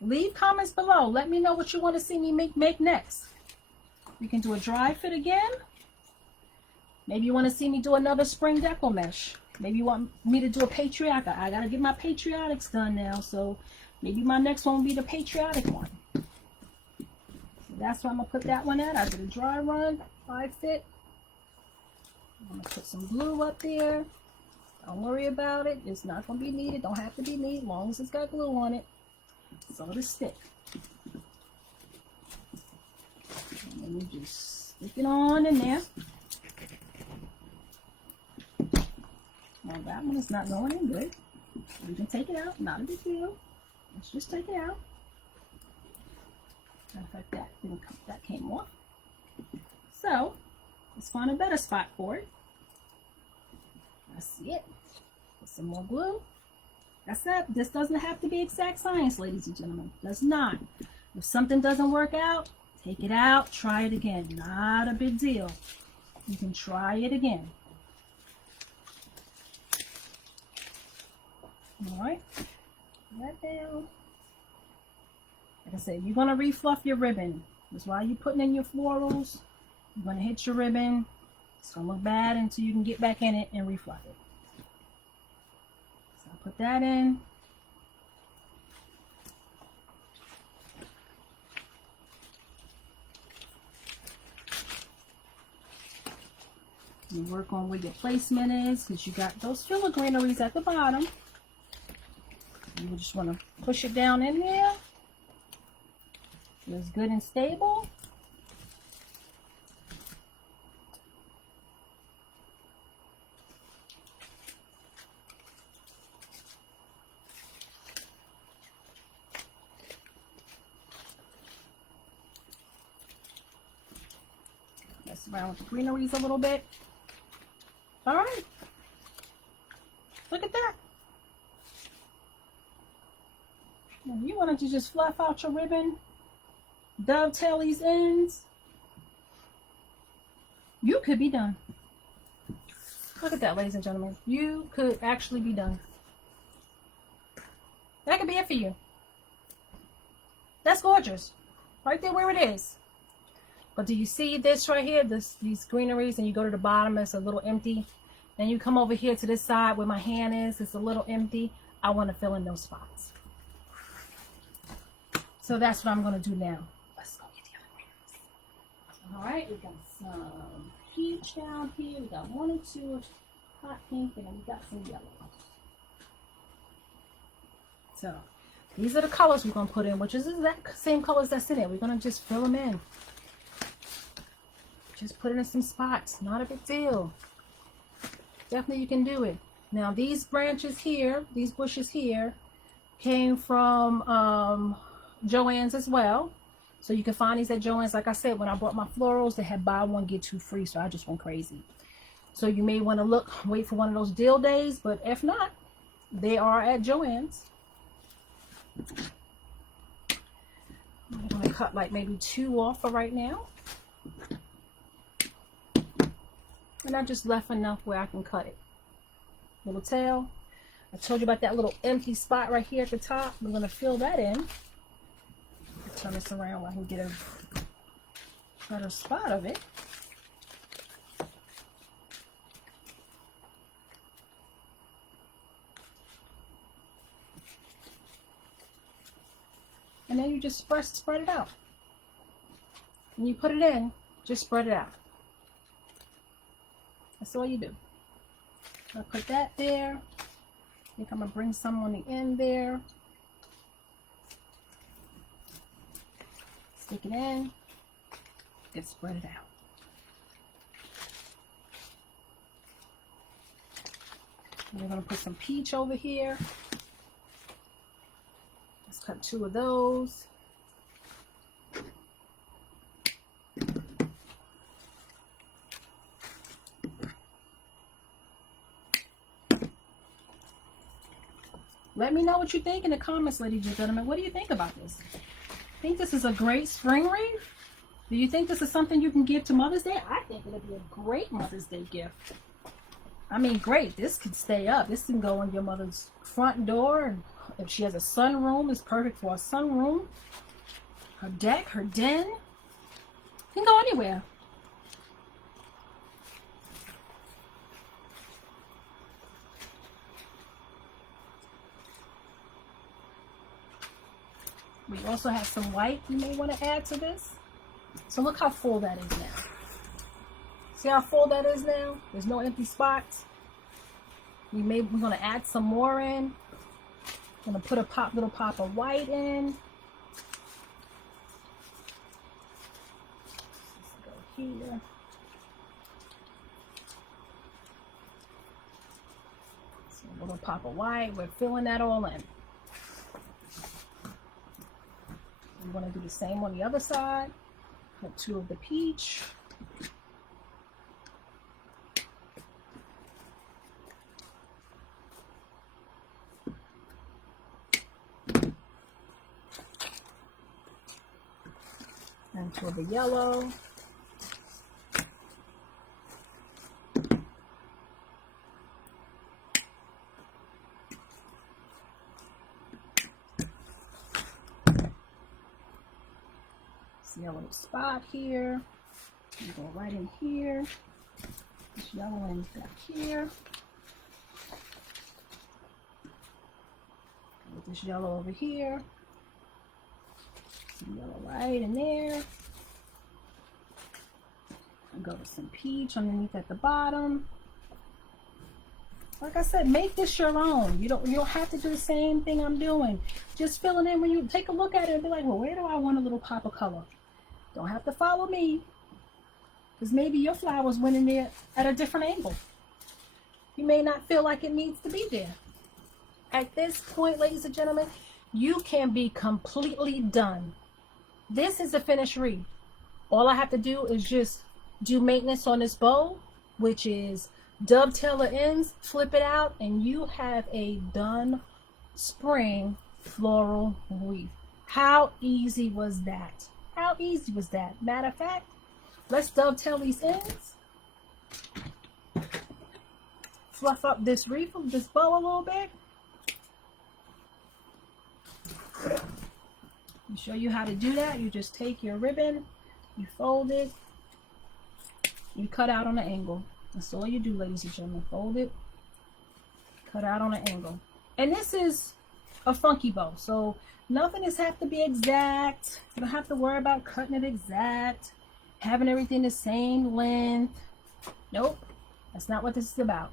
Leave comments below. Let me know what you want to see me make next. We can do a dry fit again. Maybe you want to see me do another spring deco mesh. Maybe you want me to do a patriotic. I got to get my patriotics done now. So maybe my next one will be the patriotic one. So that's where I'm going to put that one at. I did a dry run, dry fit. I'm going to put some glue up there. Don't worry about it. It's not going to be needed. Don't have to be neat as long as it's got glue on it. So it'll stick. And then you just stick it on in there. Well, that one is not going in good. We can take it out. Not a big deal. Let's just take it out. Matter of fact, that came off. So let's find a better spot for it. That's it. Put some more glue. That's it. This doesn't have to be exact science, ladies and gentlemen. It does not. If something doesn't work out, take it out, try it again. Not a big deal. You can try it again. All right. Put that down. Like I said, you're going to refluff your ribbon. That's why you're putting in your florals. You're going to hit your ribbon. It's going to look bad until you can get back in it and refluff it. So I'll put that in. You work on where your placement is because you got those filigraneries at the bottom. You just want to push it down in there. It's good and stable. Mess around with the greeneries a little bit. All right. Look at that. Now you want to just fluff out your ribbon, dovetail these ends. You could be done. Look at that, ladies and gentlemen. You could actually be done. That could be it for you. That's gorgeous. Right there where it is. But do you see this right here? These greeneries, and you go to the bottom, it's a little empty. Then you come over here to this side where my hand is, it's a little empty. I want to fill in those spots. So that's what I'm going to do now. Let's go get the other greeneries. All right, we got some peach down here. We got one or two hot pink, and then we got some yellow. So these are the colors we're going to put in, which is the exact same colors that's in it. We're going to just fill them in. Just put it in some spots. Not a big deal. Definitely you can do it. Now these branches here, these bushes here, came from Joann's as well. So you can find these at Joann's. Like I said, when I bought my florals, they had buy one, get two free. So I just went crazy. So you may want to wait for one of those deal days. But if not, they are at Joann's. I'm going to cut like maybe 2 off for right now. And I just left enough where I can cut it. Little tail. I told you about that little empty spot right here at the top. I'm going to fill that in. Turn this around where I can get a better spot of it. And then you just spread it out. When you put it in, just spread it out. That's all you do. I'll put that there. I think I'm going to bring some on the end there. Stick it in. And spread it out. And we're going to put some peach over here. Let's cut 2 of those. Let me know what you think in the comments, ladies and gentlemen. What do you think about this? Think this is a great spring wreath? Do you think this is something you can give to Mother's Day? I think it'll be a great Mother's Day gift. I mean, great. This could stay up. This can go on your mother's front door. And if she has a sunroom, it's perfect for a sunroom. Her deck, her den. It can go anywhere. We also have some white you may want to add to this. So look how full that is now. See how full that is now? There's no empty spots. We're going to add some more in. I'm going to put a little pop of white in. Let's go here. So a little pop of white. We're filling that all in. I'm going to do the same on the other side. Put 2 of the peach. And 2 of the yellow. See a little spot here. You go right in here. This yellow ends back here. With this yellow over here. Some yellow right in there. And go with some peach underneath at the bottom. Like I said, make this your own. You don't have to do the same thing I'm doing. Just fill it in when you take a look at it and be like, well, where do I want a little pop of color? Don't have to follow me, because maybe your flowers went in there at a different angle. You may not feel like it needs to be there. At this point, ladies and gentlemen, you can be completely done. This is a finished wreath. All I have to do is just do maintenance on this bow, which is dovetail the ends, flip it out, and you have a done spring floral wreath. How easy was that? How easy was that? Matter of fact, let's dovetail these ends. Fluff up this wreath, this bow a little bit. I'll show you how to do that. You just take your ribbon, you fold it, you cut out on an angle. That's all you do, ladies and gentlemen. Fold it, cut out on an angle. And this is a funky bow, so nothing has to be exact. You don't have to worry about cutting it exact, having everything the same length. Nope, that's not what this is about.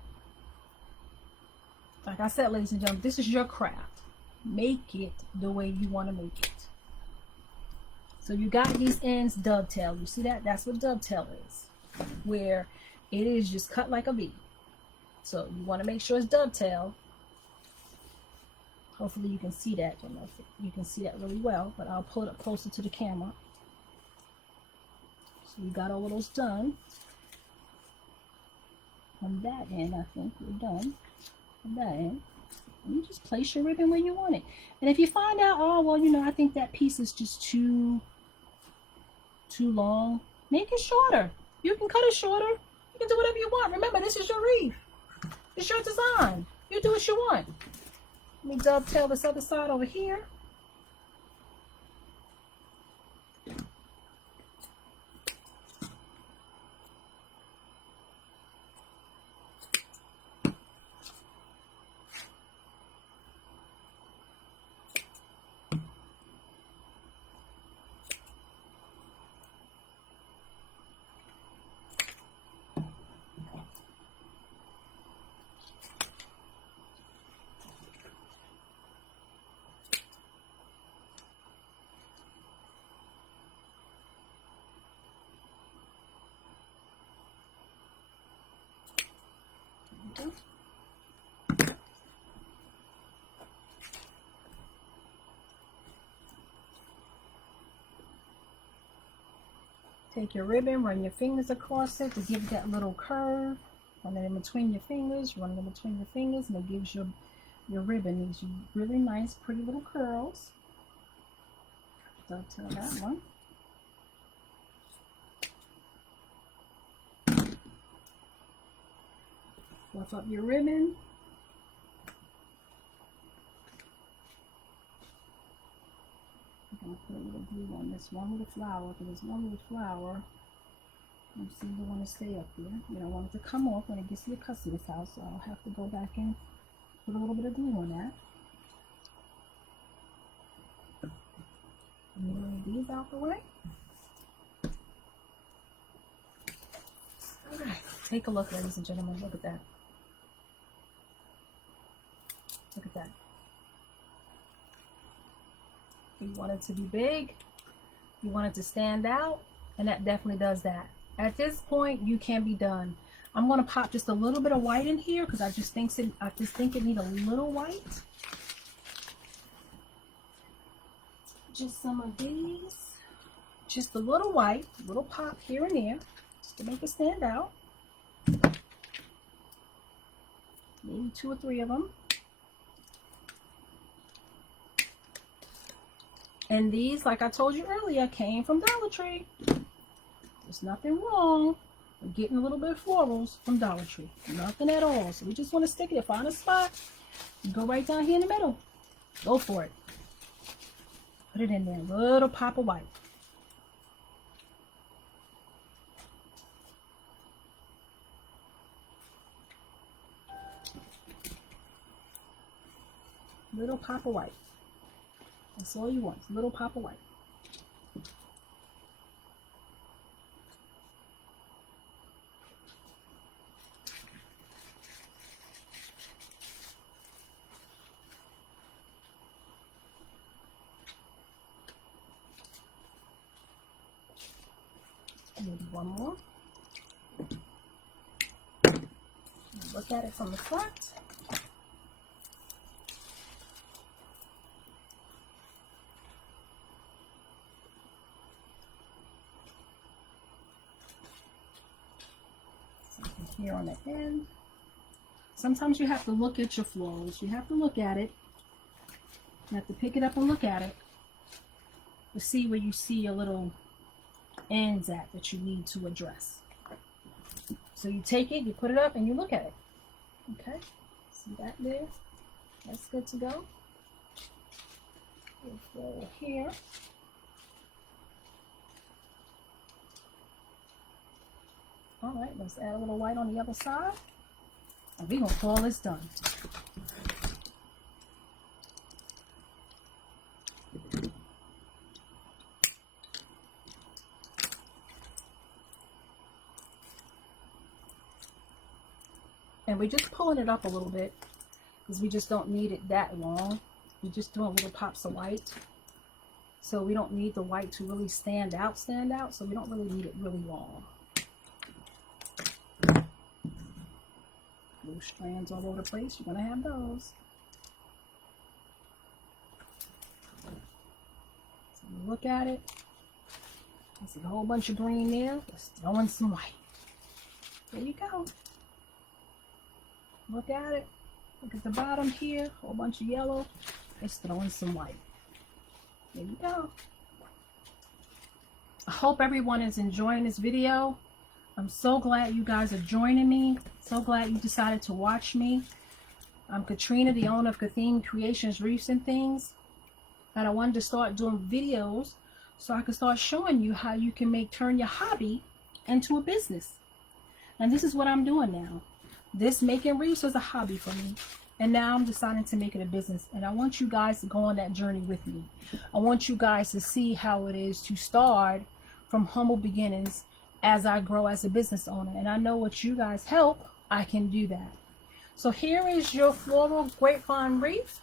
Like I said, ladies and gentlemen, this is your craft. Make it the way you want to make it. So you got these ends dovetailed. You see that? That's what dovetail is, where it is just cut like a V. So you want to make sure it's dovetailed. Hopefully you can see that. I don't know if you can see that really well, but I'll pull it up closer to the camera. So we got all of those done. On that end, I think we're done. On that end. You just place your ribbon where you want it. And if you find out, oh, well, you know, I think that piece is just too long, make it shorter. You can cut it shorter. You can do whatever you want. Remember, this is your wreath. It's your design. You do what you want. Let me dovetail this other side over here. Take your ribbon, run your fingers across it to give that little curve. Run it in between your fingers, run it in between your fingers, and it gives your ribbon these really nice, pretty little curls. Dovetail that one. Fluff up your ribbon. I'm going to put a little glue on this one little flower, because there's one little flower. You see, you want to stay up there. You don't want it to come off when it gets to your customer's house, so I'll have to go back and put a little bit of glue on that. Move these out the way. All right, take a look, ladies and gentlemen. Look at that. Look at that. You want it to be big, you want it to stand out, and that definitely does that. At this point, you can be done. I'm going to pop just a little bit of white in here because I just think it needs a little white. Just some of these, just a little white, a little pop here and there, just to make it stand out. Maybe 2 or 3 of them. And these, like I told you earlier, came from Dollar Tree. There's nothing wrong with getting a little bit of florals from Dollar Tree. Nothing at all. So we just want to stick it. Find a spot. Go right down here in the middle. Go for it. Put it in there. A little pop of white. Little pop of white. That's all you want, a little pop of white. Maybe one more. Look at it from the front. Here on the end. Sometimes you have to look at your florals. You have to look at it. You have to pick it up and look at it to see where you see your little ends at that you need to address. So you take it, you put it up, and you look at it. Okay, see that there? That's good to go. Go here. All right, let's add a little white on the other side. And we're going to call this done. And we're just pulling it up a little bit because we just don't need it that long. We're just doing little pops of white. So we don't need the white to really stand out. So we don't really need it really long. Little strands all over the place, you're going to have those. So you look at it, I see a whole bunch of green there. Let's throw in some white. There you go. Look at it. Look at the bottom here, a whole bunch of yellow. Let's throw in some white. There you go. I hope everyone is enjoying this video. I'm so glad you guys are joining me. So glad you decided to watch me. I'm Katrina, the owner of Kathleen Creations, Wreaths and Things. And I wanted to start doing videos so I can start showing you how you can turn your hobby into a business. And this is what I'm doing now. This making wreaths was a hobby for me. And now I'm deciding to make it a business. And I want you guys to go on that journey with me. I want you guys to see how it is to start from humble beginnings as I grow as a business owner. And I know with you guys' help, I can do that. So here is your floral grapevine wreath.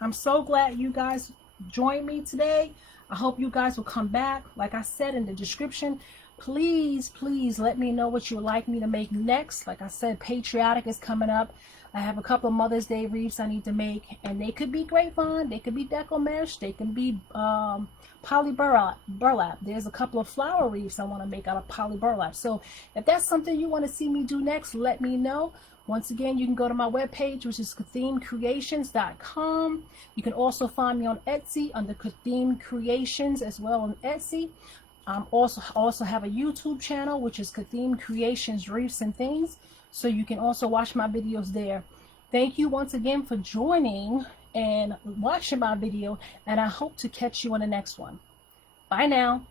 I'm so glad you guys joined me today. I hope you guys will come back. Like I said in the description, please let me know what you would like me to make next. Like I said, Patriotic is coming up. I have a couple of Mother's Day wreaths I need to make, and they could be grapevine, they could be deco mesh, they can be poly burlap. There's a couple of flower wreaths I want to make out of poly burlap. So if that's something you want to see me do next, let me know. Once again, you can go to my webpage, which is KatheenCreations.com. You can also find me on Etsy under Kathleen Creations as well on Etsy. Also have a YouTube channel, which is Kathleen Creations, Wreaths and Things. So you can also watch my videos there. Thank you once again for joining and watching my video, and I hope to catch you on the next one. Bye now.